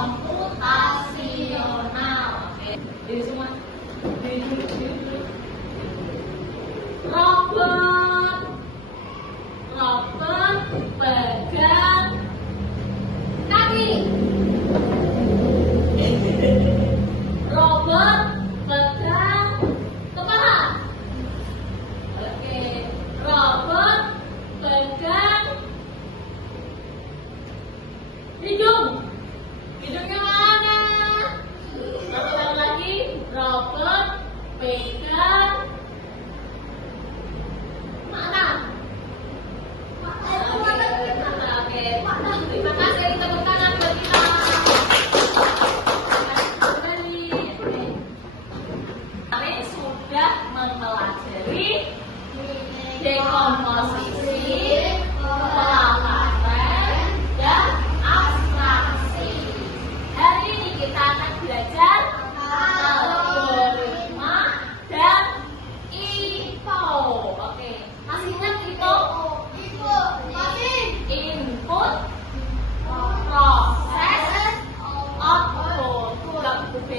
komputasional. Oke, jadi semua. Robot, robot pegang kaki. Robot pegang kepala. Oke, robot pegang hidung. Hidungnya mana? Ulang lagi. Robot pegang mana? Oke. Terima kasih, tepuk tangan buat kita. Kami sudah mempelajari dekomposisi, pelafatan, dan abstraksi. Hari ini kita akan belajar algoritma dan IPO. Oke, masih ingat IPO? Input, proses, output. Ulang B.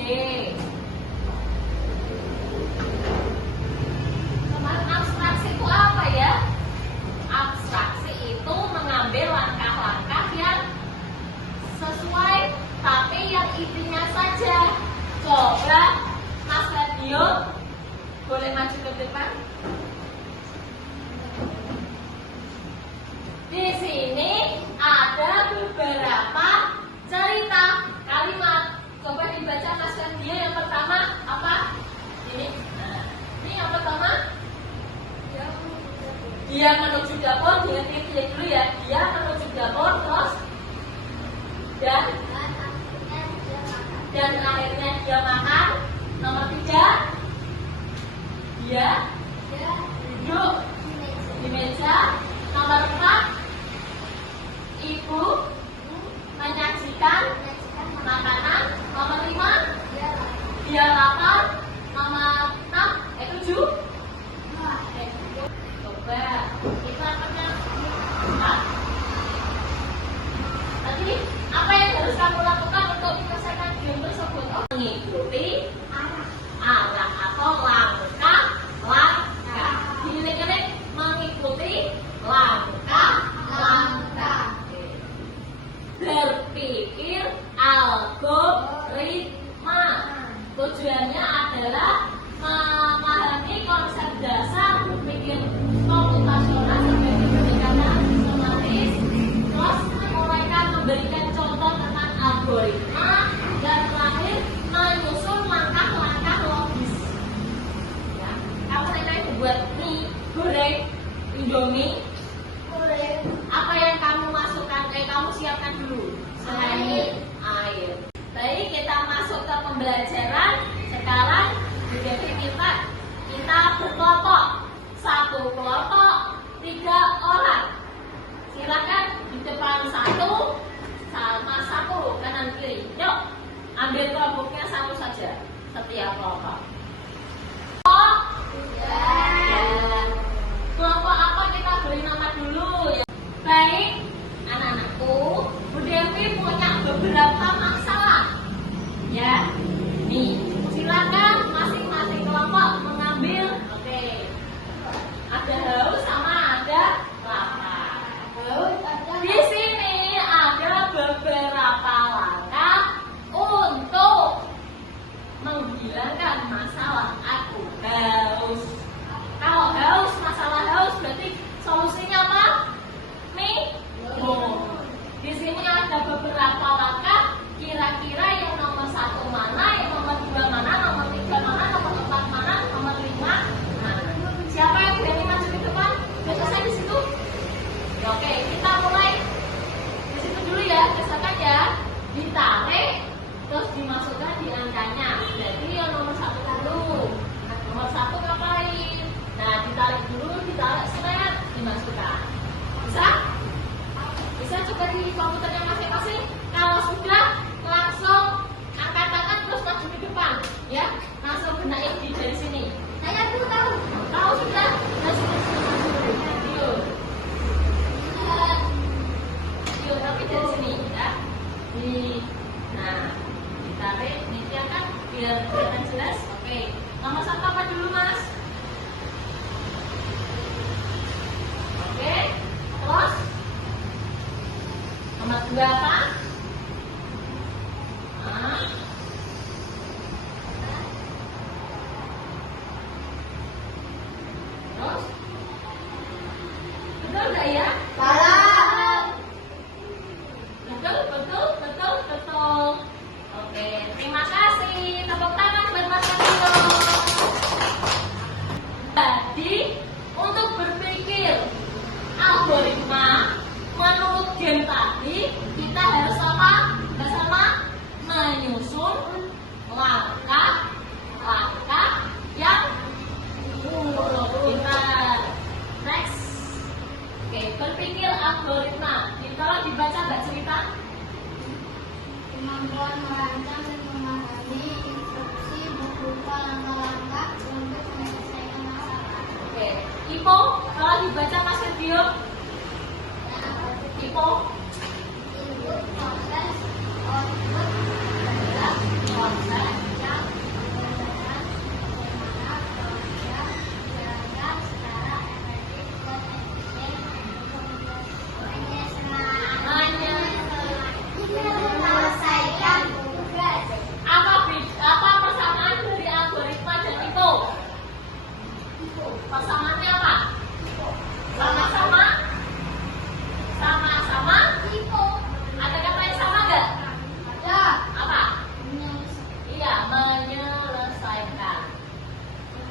Abstraksi itu apa ya? Abstraksi itu mengambil langkah-langkah yang sesuai, tapi yang intinya saja. Coba Mas Radio boleh maju ke depan. Di sini ada beberapa cerita kalimat. Coba dibaca Mas Radio. Yang pertama apa? Ini. Nah, ini yang pertama. Dia menuju dapur, diingat dulu ya. Dia menuju dapur terus dan akhirnya dia makan. Nomor 3, dia duduk di meja. Nomor 4, ibu menyajikan makanan. Nomor 5, dia lapar. Nomor 7, coba kita akan tadi apa yang harus kamu lakukan untuk menyelesaikan game tersebut? Mengikuti arah atau langkah. Gini, mengikuti langkah. Berpikir algoritma. Tujuannya adalah memahami konsep dasar berpikir komputasional sebagai pendekatan sistematis, terus mereka memberikan contoh tentang algoritma, dan terakhir menyusun langkah-langkah logis. Ya, kamu nanti buat mie goreng Indomie. Apa yang kamu masukkan? Kamu siapkan dulu. Selain air. Baik, kita masuk ke pembelajaran. Sekarang jadi kita berkelompok. 1 kelompok 3 orang. Silakan di depan 1 sama 1 kanan kiri. Yuk, ambil kelompoknya 1 saja setiap kelompok. Kelompok apa kita beri nama dulu ya? Baik, anak-anakku, Bu Devi punya beberapa masalah. Ya, nih, silakan masing-masing kelompok mengambil. Oke. Ada haus sama ada lapar. Di sini ada beberapa langkah untuk menghilangkan masalah biar kelihatan jelas. Oke, nomor 1 apa dulu Mas? Oke, terus nomor 2 apa? Nah. Terus betul nggak ya? Salah. Betul, betul, betul, betul. Oke, terima kasih. Tepuk tangan buat Mas Satrio. Jadi, untuk berpikir algoritma menurut game tadi, kita harus apa? Bersama menyusun langkah-langkah yang urut. Kita next. Oke, berpikir algoritma. Kalau dibaca nggak cerita? Kemampuan merancang dan memahami instruksi berupa langkah-langkah untuk menyelesaikan masalah. Oke, IPO. Kalau dibaca Mas Sergio? IPO. Input, proses, output adalah proses yang menggunakan bagaimana program dijalankan secara efektif dan efisien untuk menyelesaikan tugas. Apa persamaan dari algoritma dan IPO? Persamaannya apa? Sama-sama? Sama-sama? Info Ada kata yang sama nggak? ada Apa? Iya, menyelesaikan.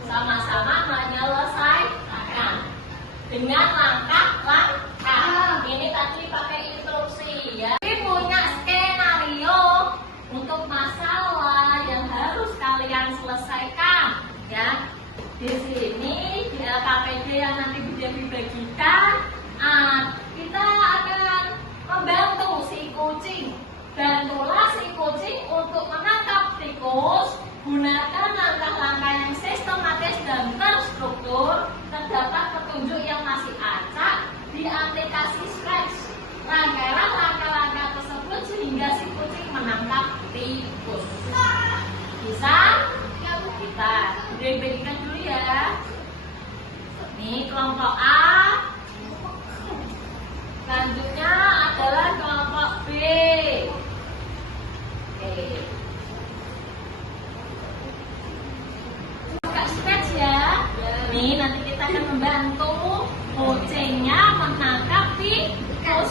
Sama-sama menyelesaikan dengan langkah-langkah. Ini tadi pakai instruksi ya. Ini punya skenario untuk masalah yang harus kalian selesaikan ya. Di sini di LKPD yang nanti dibagikan, kita akan membantu si kucing. Bantulah si kucing untuk menangkap tikus. Gunakan langkah-langkah yang sistematis dan terstruktur. Terdapat petunjuk yang masih acak di aplikasi Scratch. Rangkailah langkah-langkah tersebut sehingga si kucing menangkap tikus. Bisa? Kita bagikan dulu ya. Ini kelompok A. Selanjutnya adalah kelompok B. Oke. Buka sketch ya. Nih nanti kita akan membantu kucingnya menangkap tikus.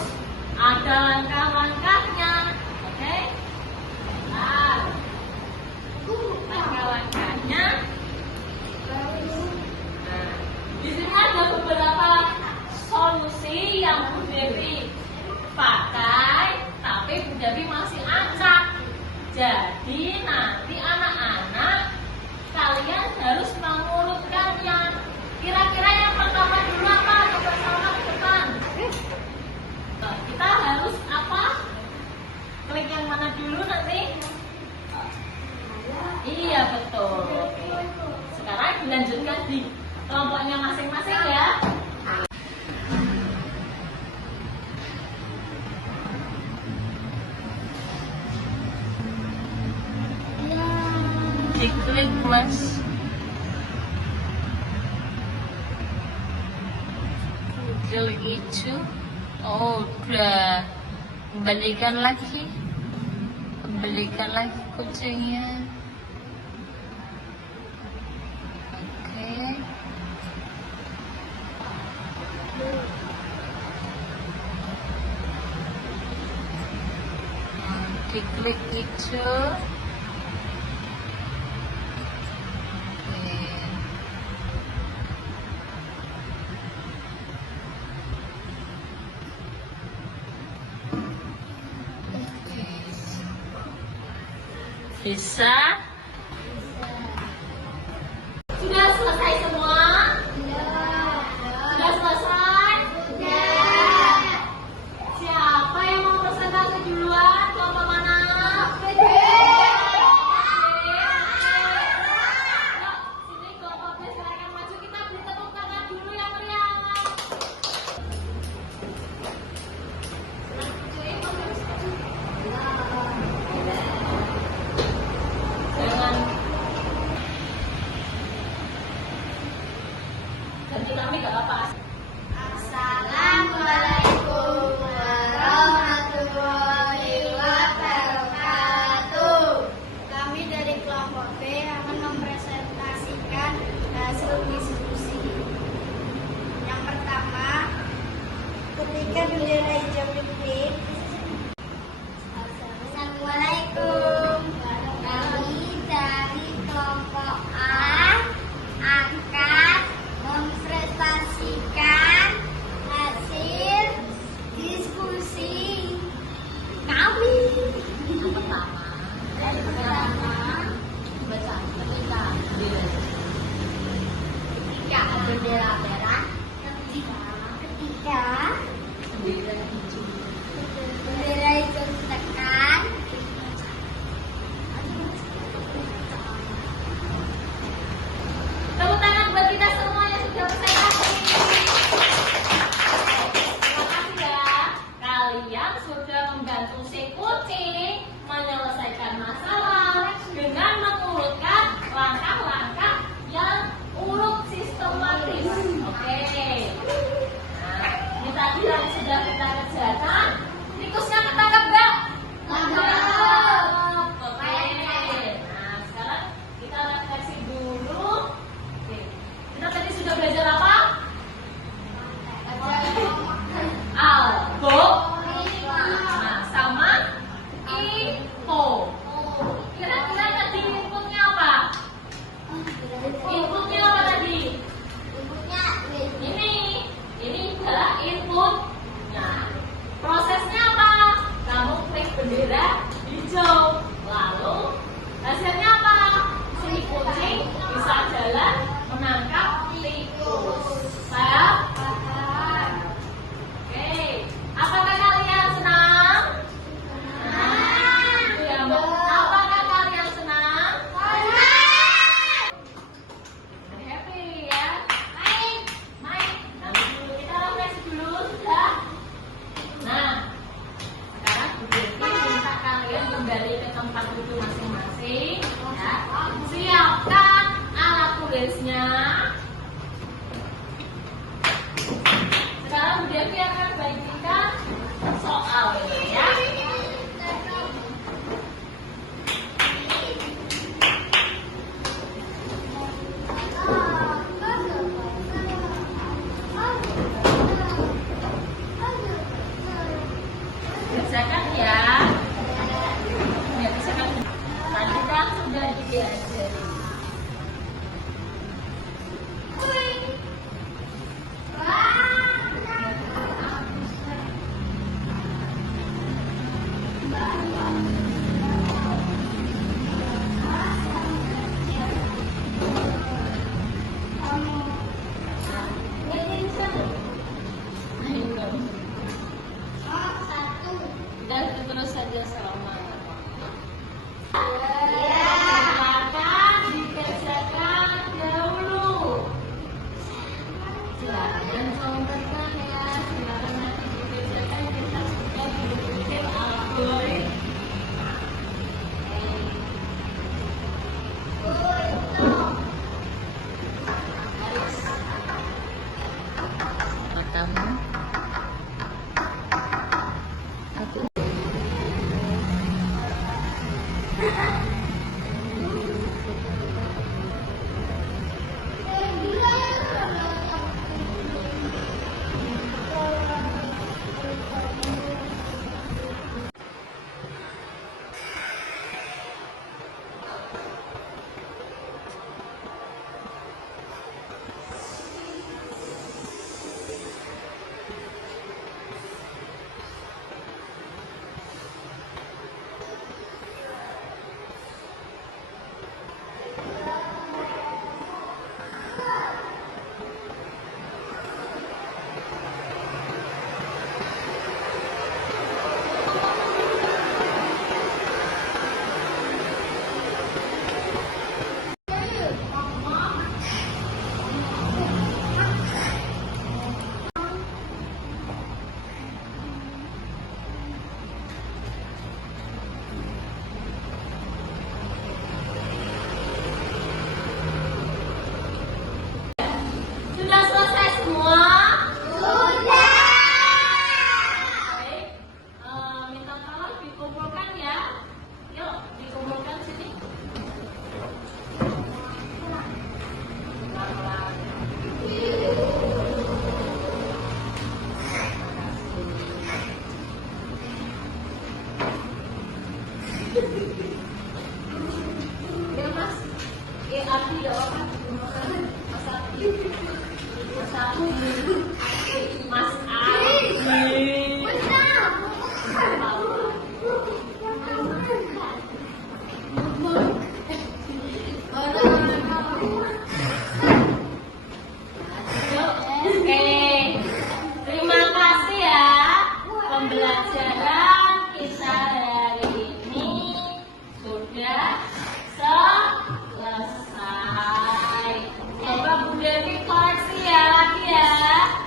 Ada langkah-langkahnya. Oke. Nah, langkah-langkahnya. Nah, di sini ada beberapa solusi yang Bu Devi pakai, tapi Bu Devi masih acak. Jadi nanti anak-anak kalian harus mengurutkannya. Kira-kira yang pertama dulu apa? Bersama ke depan. Kita harus apa? Klik yang mana dulu nanti? Iya betul. Sekarang dilanjutkan di kelompoknya masing-masing ya. Diklik Mas. Klik hijau. Oh udah. Kembalikan lagi. Kembalikan lagi kucingnya. Oke. Diklik hijau. Bisa? Sudah selesai semua? Sudah selesai? Siapa yang mau presentasi duluan? Kelompok mana? Sini kelompok B silakan maju. Kita beri tepuk tangan dulu yang meriah. Jangan kembali ke tempat duduk masing-masing. Ya. Siapkan alat tulisnya. Sekarang Bu Devi akan bagikan soal ini ya. Kerjakan ya. Ya, kerjakan. Tadi kan sudah diajari. Dan itu terus saja selama silakan dikerjakan dahulu. Silakan contohkan ya. Silakan nanti dikerjakan kita sudah dibikin algoritma. Pertama, satu. Sudah selesai semua? Sudah. Baik. Minta tolong dikumpulkan ya. Yuk, dikumpulkan sini. Ya Mas, Abi doakan. Mas Abi. Mas Abi. Oke, terima kasih ya. Pembelajaran kita hari ini sudah selesai. Coba Bu Devi koreksi ya lagi ya.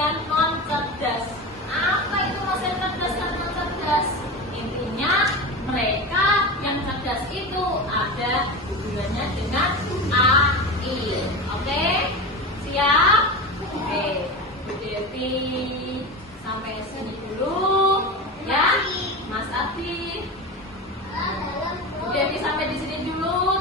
dan non cerdas. Apa itu masa cerdas dan non cerdas? Intinya mereka yang cerdas itu ada hubungannya dengan AI. Oke? Siap? Oke. Bu Devi sampai sini dulu ya. Mas Adi. Bu Devi sampai di sini dulu.